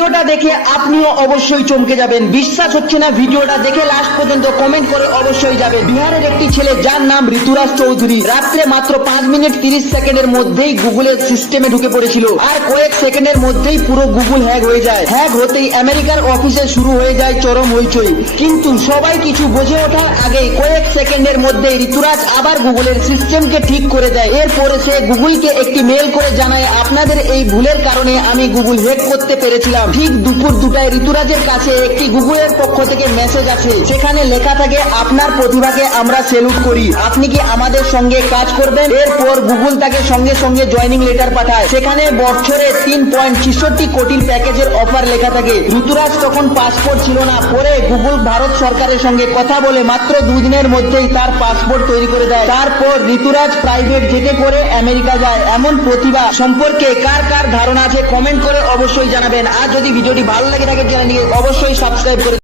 ভিডিওটা দেখে আপনিও অবশ্যই চমকে যাবেন। বিশ্বাস হচ্ছে না, ভিডিওটা দেখে লাস্ট পর্যন্ত কমেন্ট করে অবশ্যই যাবেন। বিহারের একটি ছেলে যার নাম ঋতুরাজ চৌধুরী রাত্রে মাত্র 5 মিনিট 30 সেকেন্ডের মধ্যেই গুগলের সিস্টেমে ঢুকে পড়েছিল, আর কয়েক সেকেন্ডের মধ্যেই পুরো গুগল হ্যাক হয়ে যায়। হ্যাক হতেই আমেরিকার অফিসে শুরু হয়ে যায় চরম হইচই। কিন্তু সবাই কিছু বুঝে ওঠার আগেই কয়েক সেকেন্ডের মধ্যে ঋতুরাজ আবার গুগলের সিস্টেমকে ঠিক করে দেয়। এরপরে সে গুগলকে একটি মেল করে জানায়, আপনাদের এই ভুলের কারণে আমি গুগল হ্যাক করতে পেরেছিলাম। ঠিক দুপুর 2টায় ঋতুরাজের কাছে একটি গুগলের পক্ষ থেকে মেসেজ আসে, সেখানে লেখা থাকে, আপনার প্রতিভাকে আমরা সেলুট করি, আপনি কি আমাদের সঙ্গে কাজ করবেন? এরপর গুগল তাকে সঙ্গে সঙ্গে জয়নিং লেটার পাঠায়, সেখানে বছরে 3.66 কোটির প্যাকেজের অফার লেখা থাকে। ঋতুরাজ তখন পাসপোর্ট ছিল না, পরে গুগল ভারত সরকারের সঙ্গে কথা বলে মাত্র 2 দিনের মধ্যেই তার পাসপোর্ট তৈরি করে দেয়। তারপর ঋতুরাজ প্রাইভেট জেটে করে আমেরিকা যায়। এমন প্রতিভা সম্পর্কে কার কার ধারণা আছে কমেন্ট করে অবশ্যই জানাবেন। আর যদি ভিডিওটি ভালো লাগে থাকে চ্যানেলটিকে অবশ্যই সাবস্ক্রাইব করে